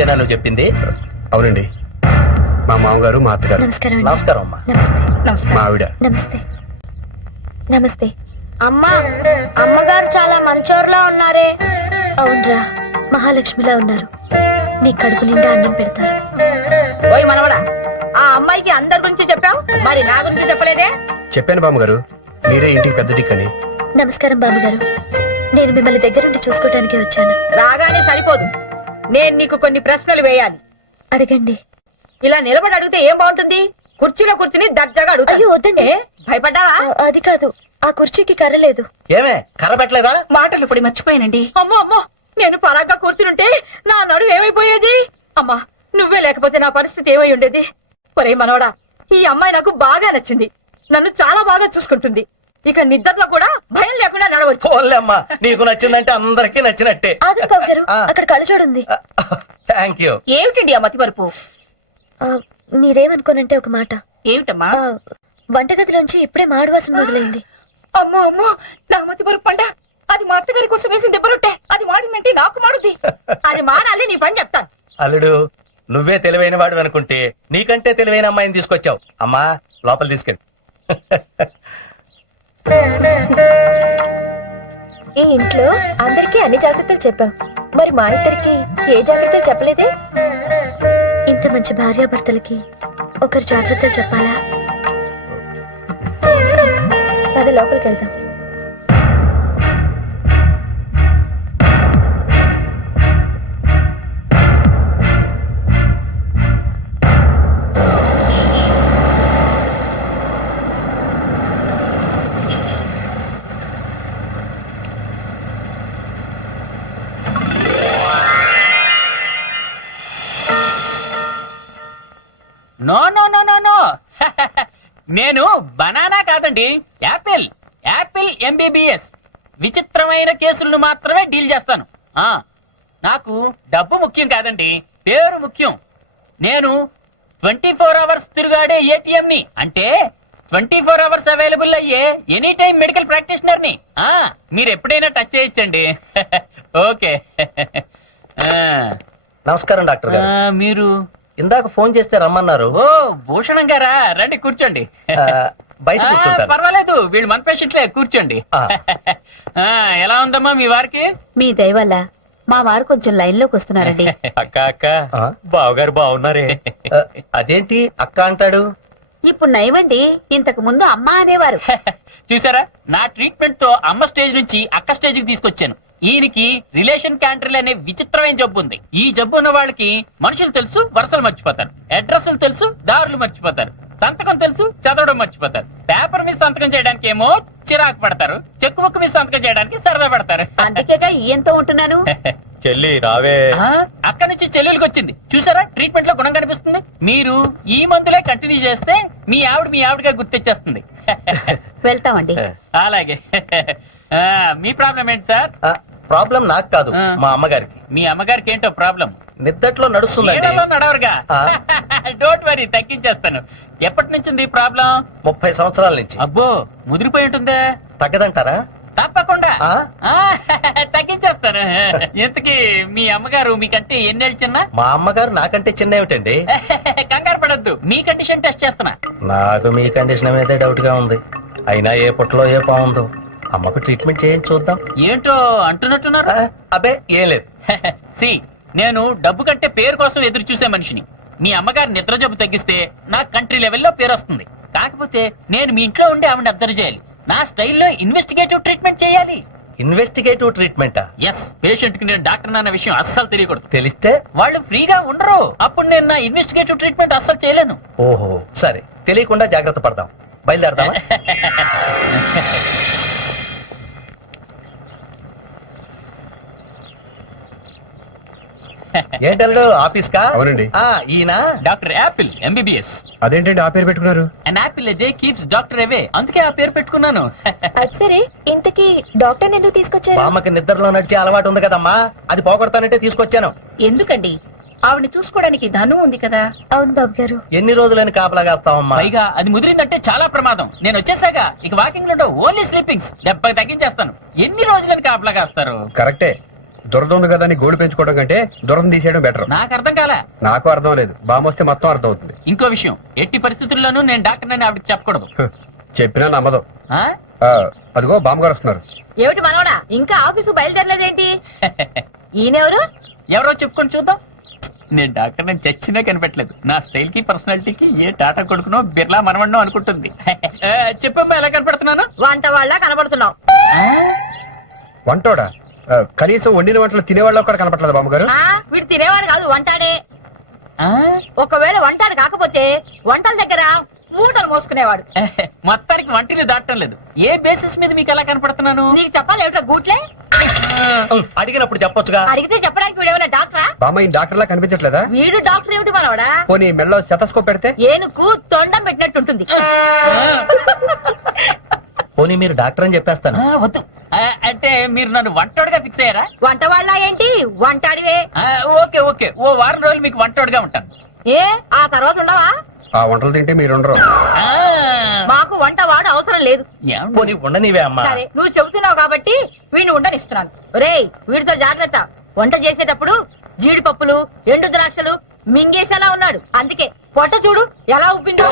గురించేనా నువ్వు చెప్పింది? అవునండి, మా మామగారు మా అత్తగారు. నమస్కారం అండి. నమస్కారం అమ్మా. నమస్తే. మా ఆవిడ. నమస్తే. నమస్తే. అమ్మా, అమ్మగారు చాలా మంచోరులా ఉన్నారే. అవునరా, మహాలక్ష్మిలా ఉన్నారు. నీ కడుపు నిండా అన్నం పెడతారు. ఓయ్ మనవడా, ఆ అమ్మాయికి అందరి గురించి చెప్పావు, మరి నా గురించి చెప్పలేదే? చెప్పాను బామ్మగారు, మీరే ఇంటికి పెద్ద దిక్కని. నమస్కారం బామ్మగారు, నేను మిమ్మల్ని దగ్గరుండి చూసుకోవటానికే వచ్చాను. రాగానే సరిపోదు, నేను నీకు కొన్ని ప్రశ్నలు వేయాలి. అడగండి. ఇలా నిలబడి అడిగితే ఏం బాగుంటుంది? కుర్చీలో కూర్చుని దర్జాగా అడుగుతా. అయ్యో, వద్దండి. భయపడ్డావా? అది కాదు, ఆ కుర్చీకి కర్ర లేదు. ఏమే కర్ర పెట్టలేదా? మాటలు ఇప్పుడు మర్చిపోయానండి. అమ్మో అమ్మో, నేను పరాగ్గా కూర్చుంటే నా నడు ఏమైపోయేది? అమ్మా, నువ్వే లేకపోతే నా పరిస్థితి ఏమై ఉండేది? ఒరే మనవడా, ఈ అమ్మాయి నాకు బాగా నచ్చింది. నన్ను చాలా బాగా చూసుకుంటుంది. ఇక నిద్రలో కూడా భయం లేకుండా నడవచ్చు. పోన్లేమ్మా, నీకు నచ్చిందంటే అందరికీ నచ్చినట్టే. ఆగండి బామ్మగారు, అక్కడ కళ్ళజోడు ఉంది. Thank you. ఏమిటండి ఆ మతిమరుపు? మీరేమనుకోనంటే ఒక మాట. ఏమిటమ్మా? వంటగదిలోంచి ఇప్పుడే మాడువాసన మొదలైంది. అమ్మో అమ్మో, నా మతిమరుపు పండ. అది మా అత్తగారి కోసం వేసిన దెబ్బరొట్టే. అది మాడిందంటే నాకు మాడుద్ది. అది మాడాలి, నీ పని చెప్తాను. అల్లుడు, నువ్వే తెలివైన వాడు అనుకుంటే నీకంటే తెలివైన అమ్మాయిని తీసుకొచ్చావు. అమ్మా, లోపల తీసుకెళ్ళి. ఈ ఇంట్లో అందరికీ అన్ని జాగ్రత్తలు చెప్పావు, మరి మా ఇద్దరికి ఏ జాగ్రత్తలు చెప్పలేదే? ఇంత మంచి భార్యాభర్తలకి ఒకరు జాగ్రత్తలు చెప్పాలా? పద లోపలికి వెళ్దాం. No no no no no నేను బనానా కాదండి, యాపిల్. Apple MBBS. విచిత్రమైన కేసులను మాత్రమే డీల్ చేస్తాను. నాకు డబ్బు ముఖ్యం కాదండి, పేరు ముఖ్యం. నేను 24 అవర్స్ తిరుగాడే ఏటీఎం ని, అంటే 24 అవర్స్ అవైలబుల్ అయ్యే ఎనీ టైం మెడికల్ ప్రాక్టీషనర్ ని. మీరు ఎప్పుడైనా టచ్ చేయొచ్చండి. ఓకే. నమస్కారం డాక్టర్ గారు. మీరు ఇందాక ఫోన్ చేస్తే రమ్మన్నారు. ఓ, భూషణం గారా, రండి కూర్చోండి. బయట కూర్చుంటాను. పర్వాలేదు, వీళ్ళు మన పేషెంట్లే, కూర్చోండి. ఎలా ఉందమ్మా మీ వారికి? మీ దయ వల్ల మా వారు కొంచెం లైన్ లోకి వస్తున్నారండి. అక్క అక్క, బావగారు బాగున్నారే? అదేంటి అక్క అంటాడు? ఇప్పుడు నయమండి, ఇంతకు ముందు అమ్మ అనేవారు. చూసారా, నా ట్రీట్మెంట్ తో అమ్మ స్టేజ్ నుంచి అక్క స్టేజ్ కి తీసుకొచ్చాను. ఈయనకి రిలేషన్ క్యాంట్రీల్ అనే విచిత్రమైన జబ్బు ఉంది. ఈ జబ్బు ఉన్న వాళ్ళకి మనుషులు తెలుసు, వరుసలు మర్చిపోతారు. అడ్రస్లు తెలుసు, దారులు మర్చిపోతారు. సంతకం తెలుసు, చదవడం మర్చిపోతారు. పేపర్ మీద సంతకం చేయడానికి ఏమో చిరాకు పడతారు, చెక్కు బుక్ మీద సంతకం చేయడానికి సరదా పడతారు. అందుకేగా ఈయంతో ఉంటున్నాను. చెల్లి రావే. అక్కడి నుంచి చెల్లెలికి వచ్చింది. చూసారా, ట్రీట్మెంట్ లో గుణం కనిపిస్తుంది. మీరు ఈ మందులే కంటిన్యూ చేస్తే మీ ఆవిడగా గుర్తొచ్చేస్తుంది. వెళ్తామండి. అలాగే. మీ ప్రాబ్లం ఏంటి సార్? ప్రాబ్లం నాకు కాదు, మా అమ్మగారికి. మీ అమ్మగారికి ఏంటో ప్రాబ్లం? నిద్దట్లో నడుస్తుందండి. నడవరుగా. డోంట్ వరీ, తగ్గించేస్తాను. ఎప్పటి నుంచి ఉంది ప్రాబ్లం? 30 సంవత్సరాల నుంచి. అబ్బో, ముదిరిపోయి ఉంటుందే. తగ్గదంటారా? తప్పకుండా తగ్గించేస్తాను. ఇంతకీ మీ అమ్మగారు మీకంటే ఎన్నేళ్ళు చిన్న? మా అమ్మగారు నాకంటే చిన్న ఏమిటండి? కంగారు పడద్దు, మీ కండిషన్ టెస్ట్ చేస్తున్నా. నాకు మీ కండిషన్ మీదే డౌట్ గా ఉంది. అయినా ఏ పుట్టలో ఏ బాగుందో. అమ్మకు ట్రీట్మెంట్ చేయించి చూద్దాం. ఏంటో అంటున్నట్టున్నారు. అబ్బే ఏం లేదు. సి, నేను డబ్బు కంటే పేరు కోసం ఎదురు చూసే మనిషిని. మీ అమ్మగారు నిద్ర జబ్బు తగ్గిస్తే నా కంట్రీ లెవెల్లో పేరు వస్తుంది. కాకపోతే నేను మీ ఇంట్లో ఉండి ఆవిడ అబ్జర్వ్ చేయాలి. నా స్టైల్లో ఇన్వెస్టిగేటివ్ ట్రీట్మెంట్ చేయాలి. ఇన్వెస్టిగేటివ్ ట్రీట్మెంటా? ఎస్. పేషెంట్ కి నేను డాక్టర్ అన్న విషయం అస్సలు తెలియకూడదు. తెలిస్తే వాళ్ళు ఫ్రీగా ఉండరు. అప్పుడు నేను నా ఇన్వెస్టిగేటివ్ ట్రీట్మెంట్ అస్సలు చేయలేను. ఓహో, సరే, తెలియకుండా జాగ్రత్త పడదాం. బయలుదేరదామా? ఏంటల్లుడు, ఆఫీస్ కా? అవునండి. ఈయన డాక్టర్ యాపిల్ ఎంబీబీఎస్. అదేంటండి ఆ పేరు పెట్టుకున్నారు? An apple A day keeps doctor away, అందుకే ఆ పేరు పెట్టుకున్నాను. అది సరే, ఇంతకీ డాక్టర్ ఎందుకు తీసుకొచ్చారు? బామ్మకి నిద్రలో నడిచే అలవాటు ఉంది కదమ్మా, అది పోగొడతానంటే తీసుకొచ్చాను. ఎందుకండి? ఆవిడ చూసుకోవడానికి ధను ఉంది కదా. అవును బాబు గారు. ఎన్ని రోజులని కాపలాగాస్తావమ్మా? పైగా అది ముదిరిందంటే చాలా ప్రమాదం. నేను వచ్చేసాక ఇక వాకింగ్ లో ఓన్లీ స్లీపింగ్స్. 70 తగ్గించేస్తాను. ఎన్ని రోజులని కాపలాగాస్తారు? కరెక్టే, దురద ఉంది కదా అని గోడు పెంచుకోవడం కంటే దురద తీసేయడం బెటర్. నాకు అర్థం కాలే. నాకు అర్థం లేదు, బామొస్తే మొత్తం అర్థం అవుతుంది. ఇంకో విషయం, ఎట్టి పరిస్థితుల్లోనూ నేను డాక్టర్ అని ఆవిడకి చెప్పకూడదు. చెప్పినా నమ్మదు. ఆ? అదిగో బామ్మగారు వస్తున్నారు. ఏమిటి మనవడా ఇంకా ఆఫీసు బయలుదేరలేదేంటి? ఈయనెవరు? ఎవరో చెప్పుకొని చూద్దాం. నేను డాక్టర్ నేను చచ్చినా కనిపెట్టలేదు. నా స్టైల్ కి పర్సనాలిటీకి ఏ టాటా కొడుకునో బిర్లా మనవన్నో అనుకుంటుంది. చెప్పప్ప ఎలా కనపడుతున్నాను? వంట వాళ్ళ కనబడుతున్నావు. వంటోడా? కనీసం వండిన వంటలు తినేవాళ్ళు కూడా కనపట్లేదు బామ్మగారు. వీడు తినేవాడు కాదు, వంటాడే. ఆ? ఒకవేళ వంటాడు కాకపోతే వంటల దగ్గర మూటలు మోసుకునేవాడు. మొత్తానికి వంటిని దాటం లేదు. ఏ బేసిస్ మీద మీకు ఎలా కనపడుతున్నాను? నీకు చెప్పాలి ఏమిటో గూట్లే. అడిగినప్పుడు చెప్పొచ్చుగా. అడిగితే చెప్పడానికి వీడేమైనా డాక్టరా? బామ్మ ఈ డాక్టర్ లా కనిపించట్లేదా? వీడు డాక్టర్ ఏమిటి మనవడా? పోనీ మెడలో స్టెతస్కోప్ పెడితే? ఏనుకు తొండం పెట్టినట్టుంటుంది. పోనీ మీరు డాక్టర్ అని చెప్పేస్తాను. వద్దు. అంటే మీరు నన్ను వంటోడుగా ఫిక్స్ అయ్యారా? వంట వాళ్ళ ఏంటి, వంటాడివే. ఓకే ఓకే, ఓ వారం రోజులు మీకు వంటోడుగా ఉంటాను. ఏ ఆ తర్వాత ఉండవా? ఆ వంటలు తింటే మీరుండరు. మాకు వంట వాడు అవసరం లేదు. పోనీ ఉండనివే అమ్మా. సరే నువ్వు చెబుతున్నావు కాబట్టి వీడిని ఉండనిస్తున్నాను. రేయ్ వీడితో జాగ్రత్త. వంట చేసేటప్పుడు జీడిపప్పులు ఎండు ద్రాక్షలు మింగేసేలా ఉన్నాడు. అందుకే పొట్ట చూడు ఎలా ఉబ్బిందో.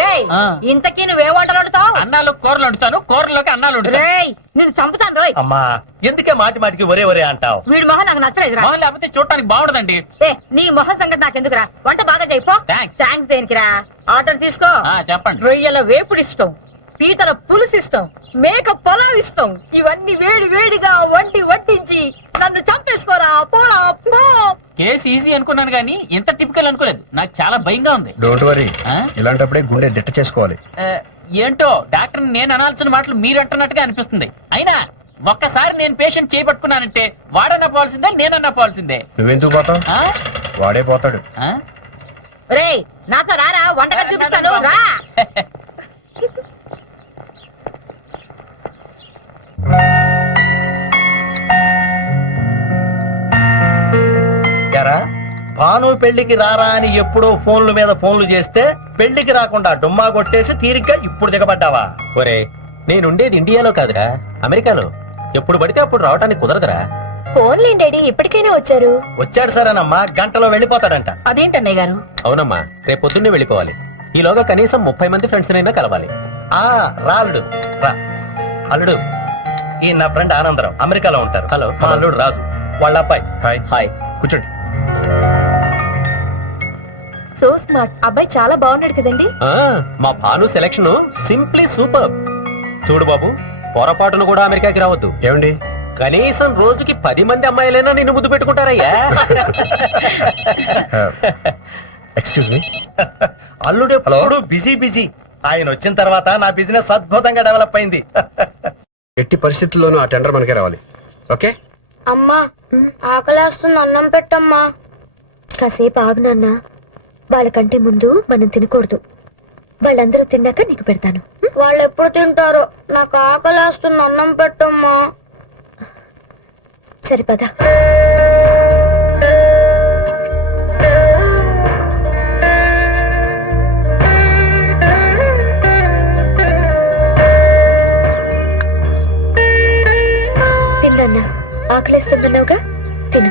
రేయ్ ఇంతకీ నువ్వే వంటలు వండుతావు? అన్నాలు కూరలు వండుతాను, కూరలోకి అన్నాలు వండుతాను. రేయ్ నిన్ను చంపుతాను రోయ్. అమ్మా ఎందుకే మాటి మాటికి ఒరే ఒరే అంటావు? వీడి మొహం నాకు నచ్చలేదురా. లేకపోతే చూడటానికి బాగుండదండి. ఏ నీ మొహం సంగతి నాకెందుకురా? వంట బాగా చేయిపో. థాంక్స్. థ్యాంక్స్ దేనికిరా? ఆర్డర్ తీసుకో. చెప్పండి. రొయ్యల వేపుడు ఇష్టం, పీతల పులుసు ఇష్టం, మేక పొలావ్ ఇష్టం. ఇవన్నీ వేడి వేడిగా వడ్డించి నన్ను చంపేసుకోరా. పోరా పో. కేసు ఈజీ అనుకున్నాను గానీ ఇంత టిపికల్ అనుకోలేదు. నాకు చాలా భయంగా ఉంది. డోంట్ వరీ, ఇలాంటప్పుడే గుండె దిట్ట చేసుకోవాలి. ఏంటో డాక్టర్ నేను అనాల్సిన మాటలు మీరు అంటున్నట్టుగా అనిపిస్తుంది. అయినా ఒక్కసారి నేను పేషెంట్ చేయబట్టుకున్నానంటే వాడన్నా పోవాల్సిందే, నేనన్నా పోవాల్సిందే. నువ్వెందుకు పోతావు? వాడే పోతాడు. రేయ్ నాతో రారా, వంటగా చూపిస్తాను రా. భాను పెళ్లికి రారా అని ఎప్పుడో ఫోన్ల మీద ఫోన్లు చేస్తే పెళ్లికి రాకుండా డుమ్మా కొట్టేసి తీరిగ్గా ఇప్పుడు దిగబడ్డావా? ఒరే నేనుండేది ఇండియాలో కాదురా, అమెరికాలో. ఎప్పుడు పడితే అప్పుడు రావటానికి కుదరదురా. ఫోన్లేండి డాడీ, ఇప్పటికైనా వచ్చారు. వచ్చాడు సరేనమ్మా, గంటలో వెళ్ళిపోతాడంట. అదేంటన్నయ్య గారు? అవునమ్మా, రేపు పొద్దున్నే వెళ్ళిపోవాలి. ఈలోగా కనీసం 30 మంది ఫ్రెండ్స్ అయినా కలవాలి. రా అల్లుడు రా. అల్లుడు ఈ నా ఫ్రెండ్ ఆనందరావు, అమెరికాలో ఉంటారు. హలో, మా అల్లుడు రాజు, వాళ్ళ అబ్బాయి. హాయ్. హాయ్, కూర్చోండి. So smart. అబ్బాయి చాలా బాగున్నాడు కదండి. మా భాను సెలక్షన్ సింప్లీ సూపర్. చూడు బాబు, పొరపాటును కూడా అమెరికాకి రావద్దు. ఏమండి, కనీసం రోజుకి 10 మంది అమ్మాయిలైనా నిన్ను ముద్దు పెట్టుకుంటారయ్యా. Excuse me. అల్లుడు ఎప్పుడు బిజీ. ఆయన వచ్చిన తర్వాత నా బిజినెస్ అద్భుతంగా డెవలప్ అయింది. ఎట్టి పరిస్థితుల్లోనూ ఆ టెండర్ మనకే రావాలి. ఓకే? అమ్మా ఆకలేస్తుంది, అన్నం పెట్టమ్మా. కాసేపు ఆగు నాన్న. వాళ్ళకంటే ముందు మనం తినకూడదు. వాళ్ళందరూ తిన్నాక నీకు పెడతాను. వాళ్ళు ఎప్పుడు తింటారో, నాకు ఆకలేస్తుంది, అన్నం పెట్టమ్మా. సరిపదా. తిన్నా, ఆకలేస్తుందన్నావుగా, తిను.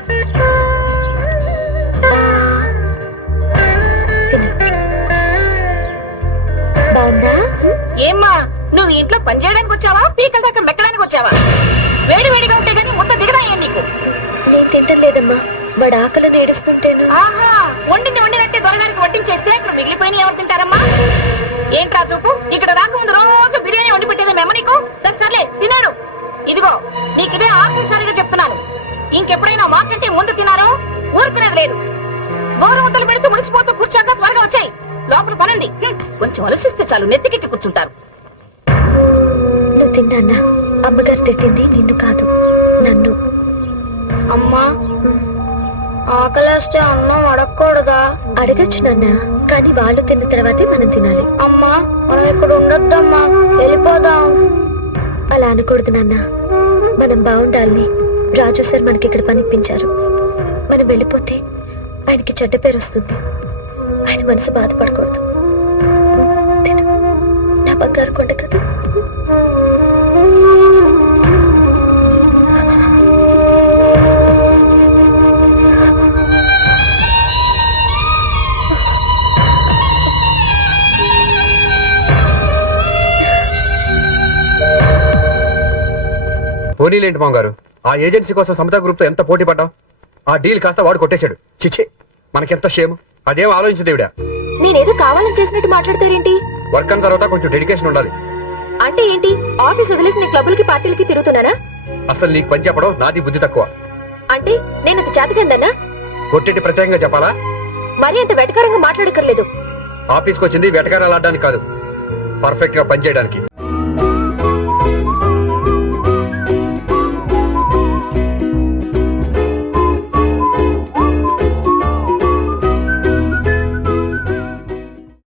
బాగుందా? ఏమ్మా నువ్వు ఇంట్లో పని చేయడానికి వచ్చావా, పీకల దాకా మెక్కడానికి వచ్చావా? వేడి వేడిగా ఉంటే గానీ ముద్ద దిగదాయ్యా నీకు. నేను తింటం లేదమ్మా, వాడు ఆకలిని ఏడుస్తుంటేను. ఆహా, వండినట్టే దొరగారికి వడ్డించేస్తే ఇప్పుడు మిగిలిపోయిన ఎవరు తింటారమ్మా? ఏంట్రా చూపు, ఇక్కడ రాకముందు రోజు బిర్యానీ వండి పెట్టేది మేమ నీకు. సర్లే తినాడు. ఇదిగో నీకిదే ఆఖరిసారిగా చెప్తున్నాను, ఇంకెప్పుడైనా మాకంటే ముందు తినారో ఊరుకునేది లేదు. గోరు ముద్దలు పెడుతూ ముడిసిపోతూ కూర్చోక త్వరగా వచ్చాయి. లోపల పనుంది, కొంచెం ఆలోచిస్తే చాలు నెత్తికెక్కి కూర్చుంటారు. నువ్వు తిన్నా, అమ్మగారు తిట్టింది నిన్ను కాదు, నన్ను. అమ్మా ఆకలేస్తే అన్నం అడగకూడదా? అడగచ్చు నాన్న, కానీ వాళ్ళు తిన్న తర్వాతే మనం తినాలి. అమ్మా మనం ఇక్కడ ఉండొద్దమ్మా, వెళ్ళిపోదాం. అలా అనకూడదు నాన్న, మనం బాగుండాలని రాజు సార్ మనకి ఇక్కడ పనిపించారు. మనం వెళ్ళిపోతే ఆయనకి చెడ్డ పేరు వస్తుంది. ఆయన మనసు బాధపడకూడదు. తిను, నా బంగారు కొండ కదా. పోనీలేంటి మామగారు, ఆ ఏజెన్సీ కోసం సమతా గ్రూప్ తో ఎంత పోటీ పడ్డాం. ఆ డీల్ కాస్త వాడు కొట్టేశాడు. చిచ్చి, మనకెంత షేమ్. అదేం ఆలోచించదు ఈవిడ. నేనేదో కావాలని చేసినట్టు మాట్లాడతారేంటి? వర్క్ అన్న తర్వాత కొంచెం డెడికేషన్ ఉండాలి. అంటే ఏంటి? ఆఫీస్ వదిలేసి నీ క్లబ్బులకి పార్టీలకి తిరుగుతున్నానా? అసలు నీకు పని చెప్పడం నాది బుద్ధి తక్కువ. అంటే నేను అది చేతకందన్నా? కొట్టేటి ప్రత్యేకంగా చెప్పాలా? మరీ అంత వెటకారంగా మాట్లాడక్కర్లేదు. ఆఫీస్కి వచ్చింది వెటకారాలు ఆడడానికి కాదు, పర్ఫెక్ట్ గా పని చేయడానికి.